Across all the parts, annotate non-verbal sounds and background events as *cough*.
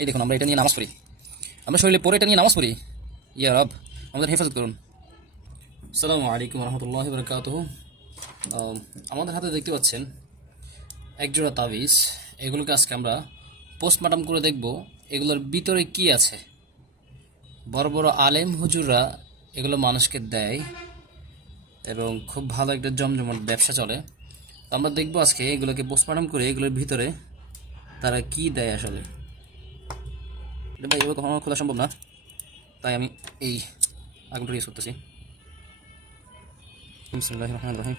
এই দেখুন, আমরা এটা নিয়ে নামাজ পড়ি। আমরা শরীরে পরে এটা নিয়ে নামাজ পড়ি। ইয়া রব, আমাদের হেফাজত করুন। সালামু আলাইকুম রহমতুল্লাহ বরকাত আমাদের হাতে দেখতে পাচ্ছেন একজোড়া তাবিজ। এগুলোকে আজকে আমরা পোস্টমর্টম করে দেখব, এগুলোর ভিতরে কি আছে। বড় বড় আলেম হুজুররা এগুলো মানুষকে দেয় এবং খুব ভালো একটা জমজমাট ব্যবসা চলে। তো আমরা দেখব আজকে এগুলোকে পোস্টমর্টম করে এগুলোর ভিতরে তারা কি দেয় আসলে। ভাই, এভাবে কখনো খোলা সম্ভব না। তাই আমি এই আগুনটা ইউজ করতেছি। বিসমিল্লাহির রহমানির রহিম।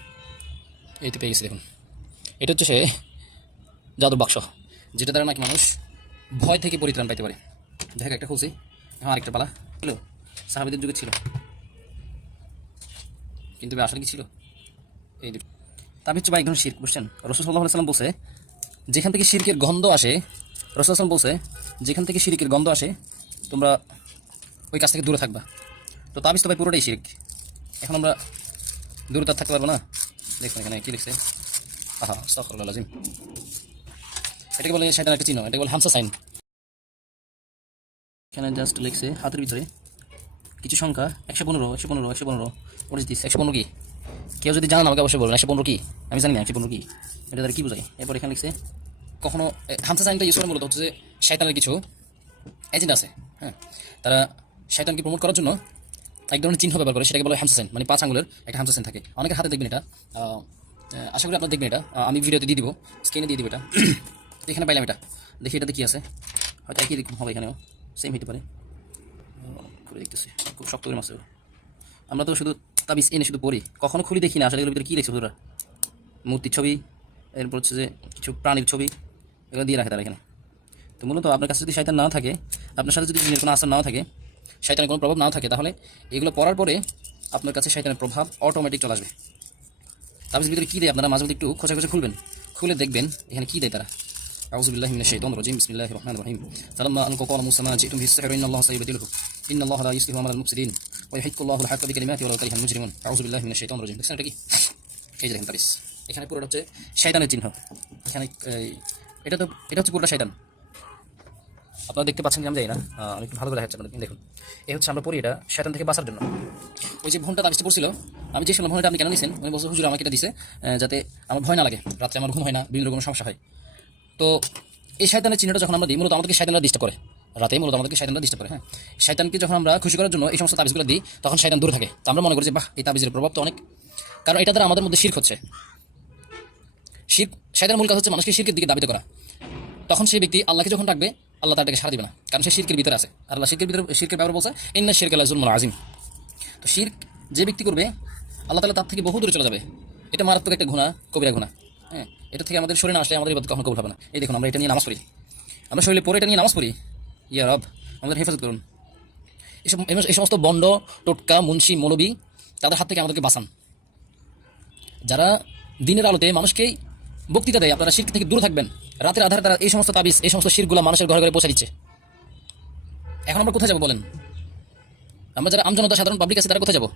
এই তো পেয়ে গেছি, দেখুন। এটা হচ্ছে সে জাদুর বাক্স, যেটা দ্বারা নাকি মানুষ ভয় থেকে পরিত্রাণ পাইতে পারে। দেখ একটা খুলছি, এখন আরেকটা পালা। ছিল, সাহাবিদের যুগে ছিল। কিন্তু আসলে কি ছিল? এই দুটো তার হচ্ছে ভাই, একজন শির্ক বুঝছেন রসুল সাল্লাহ সাল্লাম বলছে, যেখান থেকে শিরকের গন্ধ আসে রসুল সাল্লাম বলছে, যেখান থেকে শিরকের গন্ধ আসে, তোমরা ওই কাছ থেকে দূরে থাকবা। তো তাবিজ তো ভাই পুরোটাই শির্ক। এখন আমরা দূরে তার থাকতে পারব না। দেখুন এখানে কি লিখছে। আহা আজিম এটাকে বলে সেটা একটা চিহ্ন, এটাকে বলে হামসা সাইন। এখানে জাস্ট লিখছে, হাতের ভিতরে কিছু সংখ্যা, একশো পনেরো একশো পনেরো একশো পনেরো। দিস একশো পনেরো কি? কেউ যদি জানেন আমাকে অবশ্যই বলবেন, একশো পনেরো কি? আমি জানি না, একশো পনেরো কি? এটা তারা কি বোঝায়? এরপর এখানে লিখছে কখনো হামসা সাইনটা ইউজ করে মূলত হচ্ছে যে শয়তানের কিছু এজেন্ট আছে হ্যাঁ? তারা শয়তানকে প্রমোট করার জন্য এক ধরনের চিহ্ন ব্যবহার করে, সেটাকে বলে হামসা সাইন মানে পাঁচ আঙুলের একটা হামসা সাইন থাকে। অনেকের হাতে দেখবেন এটা। আশা করি আপনারা দেখবেন এটা। আমি ভিডিওতে দিয়ে দিব স্ক্রিনে দিয়ে দিব এটা। *coughs* এখানে পাইলাম এটা। দেখি এটাতে কি আছে। হয়তো একই রকম হবে এখানেও সেম হতে পারে। করে দেখতেছি। খুব শক্ত করে মাছ আমরা তো শুধু তাবিজ এনে শুধু পড়ি। কখনো খুলি দেখি না, আসলে এগুলোর ভিতরে কী দেখছে ওরা মূর্তির ছবি, এরপর হচ্ছে যে কিছু প্রাণীর ছবি। এগুলো দিয়ে রাখে তারা এখানে তো মূলত আপনার কাছে যদি শয়তান না থাকে আপনার সাথে যদি জিনের কোনো আসার নাও থাকে শয়তানের কোনো প্রভাব নাও থাকে তাহলে এগুলো পড়ার পরে আপনার কাছে শয়তানের প্রভাব অটোমেটিক চলে আসবে তাবিজ ভিতরে কী দেয় আপনারা মাঝে মধ্যে একটু খোঁচা খোঁচা খুলবেন খুলে দেখবেন এখানে কী দেয় তারা أعوذ بالله من الشيطان الرجيم بسم الله الرحمن الرحيم فلما ألقوا قال موسى ما جئتم به السحر إن الله سيبدله إن الله لا يصلح عمل المفسدين ويحق الله الحق بكلماته ولو كره المجرمون أعوذ بالله من الشيطان الرجيم দেখছেন এটা কি এই যে দেখেন তাবিজ এখানে পুরোটা হচ্ছে শয়তানের চিহ্ন এখানে এই, এটা তো এটা হচ্ছে পুরোটা শয়তান। আপনারা দেখতে পাচ্ছেন যে আমি যাই না। আমি একটু ভালো করে দেখাচ্ছি আপনাদের দেখুন এই হচ্ছে আমরা পড়ি এটা শয়তান থেকে বাঁচার জন্য। ওই যে ভনটা তাবিজটা পড়ছিল আমি যে শুনলাম ভনটা আপনি কেন নিয়েছেন উনি বলছে, হুজুর, আমাকে এটা দিছে যাতে আমার ভয় না লাগে। রাত্রে আমার ঘুম হয় না, বিভিন্ন রকম সমস্যা হয়। তো এই শয়তানের চিহ্নটা যখন আমরা দিই, মূলত আমাদেরকে শয়তানরা ডিস্টার্ব করে। রাতে মূলত আমাদেরকে শয়তানরা ডিস্টার্ব করে হ্যাঁ। শয়তানকে যখন আমরা খুশি করার জন্য এই সমস্ত তাবিজগুলো দিই, তখন শয়তান দূরে থাকে। তো আমরা মনে করি যে, বাহ, এই তাবিজের প্রভাব তো অনেক। কারণ এটা দ্বারা আমাদের মধ্যে শির্ক হচ্ছে। শির শয়তানের মূল কাজ হচ্ছে মানুষকে শিরকের দিকে দাবিত করা। তখন সেই ব্যক্তি আল্লাহকে যখন ডাকবে, আল্লাহ তার সারা দিবে না। কারণ সে শিরকের ভিতরে আছে। আল্লাহ শিরকের ভিতরে শিরকের ব্যাপারে বলছে, ইন্না শিরক আল্লাহ আজিম তো শির্ক যে ব্যক্তি করবে, আল্লাহ তালা তার থেকে বহু দূরে চলে যাবে। এটা মারাত্মক একটা গুণা কবিরা গুণা হ্যাঁ এটা থেকে আমাদের শরীরে আসলে আমাদের ইবাদত কখনো কবুল হবে না। এই দেখুন, আমরা এটা নিয়ে নামাজ পড়ি। আমরা শরীরে পরে এটা নিয়ে নামাজ পড়ি। ইয়া রব, আমাদের হেফাজত করুন। এসব এই সমস্ত বন্ড, টোটকা, মুন্সি, মৌলবী, তাদের হাত থেকে আমাদেরকে বাঁচান। যারা দিনের আলোতে মানুষকেই বক্তৃতা দেয়, আপনারা শির্ক থেকে দূরে থাকবেন। রাতের আধারে তারা এই সমস্ত তাবিজ, এই সমস্ত শিরগুলো মানুষের ঘরে ঘরে পৌঁছে দিচ্ছে। এখন আমরা কোথায় যাব বলেন? আমরা যারা আমজনতা, সাধারণ পাবলিক আছে, তারা কোথায় যাব?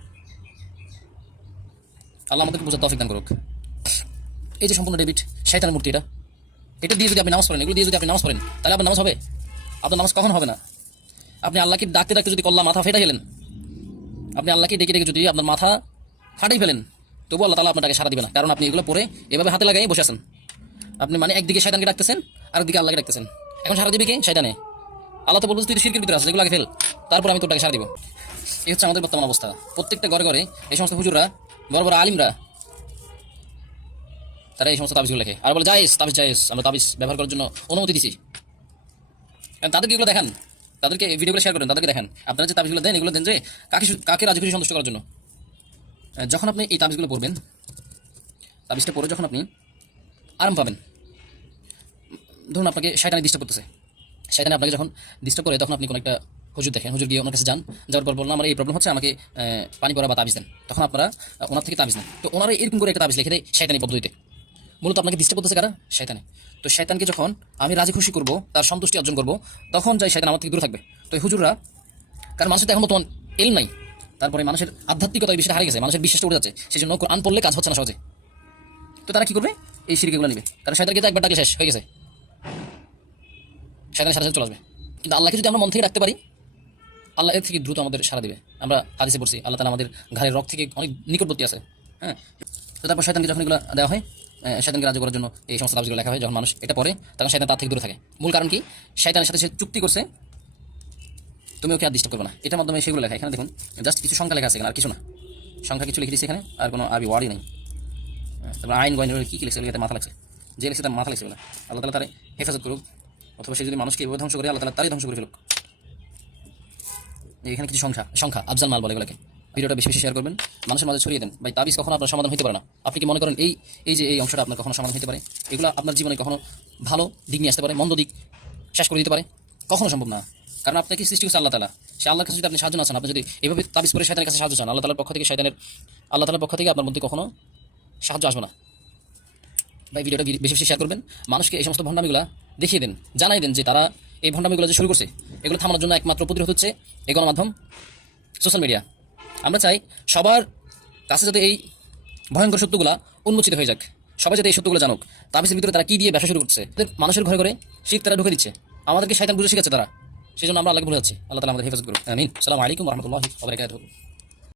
আল্লাহ আমাদেরকে বোঝার তফিক দান করুক। এই যে সম্পূর্ণ ডেবিট, শয়তানের মূর্তি এটা। এটা দিয়ে যদি আপনি নামাজ পড়েন, এগুলো দিয়ে যদি আপনি নামাজ পড়েন, তাহলে আপনার নামাজ হবে? আপনার নামাজ কখন হবে না? আপনি আল্লাহকে ডাকতে ডাকতে যদি কল্লা মাথা ফেটে গেলেন আপনি আল্লাহকে ডেকে ডেকে যদি আপনার মাথা ফাটাই ফেলেন তবু আল্লাহ তালা আপনাকে সারা দিবে না। কারণ আপনি এগুলো পরে এভাবে হাতে লাগাই বসে আছেন। আপনি মানে একদিকে শয়তানকে ডাকতেছেন আর একদিকে আল্লাহকে ডাকতেছেন। এখন সারা দিবে কে? শয়তানে। আল্লাহ তো বলছে তুই শিরকের ভিতরে আছে যেগুলো আগে ফেল। তারপর আমি তোর ডাকে সারা দিব। এই হচ্ছে আমাদের বর্তমান অবস্থা। প্রত্যেকটা ঘরে ঘরে এই সমস্ত হুজুররা, বড় বড় আলিমরা, তারা এই সমস্ত তাবিজগুলো লেখে। আর বলে, জায়েজ, তাবিজ জায়েজ, আমরা তাবিজ ব্যবহার করার জন্য অনুমতি দিছি। তাদেরকে এগুলো দেখান। তাদেরকে ভিডিওগুলো শেয়ার করেন, তাদেরকে দেখান। আপনারা যে তাবিজগুলো দেন, এগুলো দেন যে, কাকে কাকে রাজি খুশি সন্তুষ্ট করার জন্য? যখন আপনি এই তাবিজগুলো পড়বেন তাবিজটা পরে যখন আপনি আরাম পাবেন, ধরুন আপনাকে শয়তানি ডিস্টার্ব করতেছে শয়তানি আপনাকে যখন ডিস্টার্ব করে তখন আপনি কোনো একটা হুজুর দেখেন, হুজুর গিয়ে ওনার কাছে যান, যাওয়ার পর বললাম আমার এই প্রবলেম হচ্ছে, আমাকে পানি পড়া বা তাবিজ দেন। তখন আপনারা ওনার থেকে তাবিজ নেন। তো ওনারা এরকম করে একটা তাবিজ লিখে দেয়, শয়তানি পদ্ধতিতে। মূলত আপনাকে ডিস্টার্ব করতেছে কারা? শয়তানি। তো শয়তানকে যখন আমি রাজি খুশি করব, তার সন্তুষ্টি অর্জন করব, তখন যাই শয়তান আমার থেকে দূরে থাকবে। তো হুজুররা, কারণ মানুষের তো এখন বর্তমান এল নাই। তারপরে মানুষের আধ্যাত্মিকতা এই বিষয়টা হারিয়ে গেছে, মানুষের বিশ্বাসটা উঠে যাচ্ছে। সেই জন্য কোরআন পড়লে কাজ হচ্ছে না সহজে। তো তারা কি করবে? এই সিরিকেগুলো নেবে। কারণ শয়তানকে একবার ডাকলে শেষ, হয়ে গেছে। শয়তানের সাথে চলে আসবে। কিন্তু আল্লাহকে যদি আমরা মন থেকে রাখতে পারি, আল্লাহ এর থেকে দ্রুত আমাদের সারা দেবে। আমরা হাদিসে পড়ছি, আল্লাহ তালা আমাদের ঘাড়ের রক থেকে অনেক নিকটবর্তী আছে। হ্যাঁ? তো তারপর শয়তানকে যখন এগুলো দেওয়া হয় শয়তানকে রাজ্য করার জন্য এই সমস্ত লাভগুলো লেখা হয়, যখন মানুষ এটা পড়ে, তখন শয়তান তার থেকে দূরে থাকে। মূল কারণ কি? শয়তানের সাথে সে চুক্তি করছে তুমি ওকে আর ডিস্টার্ব করবে না। এটার মাধ্যমে সেগুলো লেখা। এখানে দেখুন জাস্ট কিছু সংখ্যা লেখা আছে আর কিছু না। সংখ্যা কিছু লিখে দিচ্ছে এখানে আর কোনো আরবি ওয়ার্ডই নেই। হ্যাঁ, তারপর আইন গয়ন কী কী লিখছে মাথা লাগছে। যে লিখছে তার মাথা বলে। আল্লাহ তালা তারে হেফাজত করুক। অথবা সে যদি মানুষকে এভাবে ধ্বংস করে আল্লাহ তালা তারই ধ্বংস করে ফেলুক। এখানে কিছু সংখ্যা সংখ্যা আফজাল মাল বলে এগুলোকে। ভিডিওটা বেশি বেশি শেয়ার করবেন। মানুষের মাঝে ছড়িয়ে দেন। ভাই তাবিজ কখনো আপনার সমাধান হতে পারে না। আপনি কি মনে করেন এই এই যে এই অংশটা আপনার কখনো সমাধান হতে পারে? এগুলো আপনার জীবনে কখনো ভালো দিক নিয়ে আসতে পারে? মন্দ দিক শেষ করে দিতে পারে? কখনো সম্ভব না। কারণ আপনাকে সৃষ্টি করছে আল্লাহ তালা। সে আল্লাহর কাছে যদি আপনি সাহায্য না আপনি যদি এভাবে তাবিজ করে শয়তানের কাছে সাহায্য চান, আল্লাহ তালার পক্ষ থেকে শয়তানের আল্লাহ তালার পক্ষ থেকে আপনার মধ্যে কখনো সাহায্য আসবে না। ভাই, ভিডিওটা বেশি বেশি শেয়ার করবেন। মানুষকে এই সমস্ত ভণ্ডামিগুলা দেখিয়ে দেন, জানাই দেন যে তারা এই ভণ্ডামিগুলো যে শুরু করছে, এগুলো থামানোর জন্য একমাত্র প্রতিরোধ হচ্ছে এই গণমাধ্যম সোশ্যাল মিডিয়া আমরা চাই সবার কাছে যাতে এই ভয়ঙ্কর সত্যগুলা উন্মোচিত হয়ে যাক। সবাই যাতে এই সত্যগুলো জানুক। তাবিজের ভিতরে তারা কী দিয়ে ব্যবসা শুরু করছে? মানুষের ঘরে ঘরে শীত তারা ঢুকে দিচ্ছে। আমাদেরকে শয়তান বুঝে শিখেছে তারা। সেই জন্য আমরা আল্লাহকে ভুলে যাচ্ছি। আল্লাহ তালা আমাদের হেফাজত করুন আমিন। সালাম রহমতুল্লাহ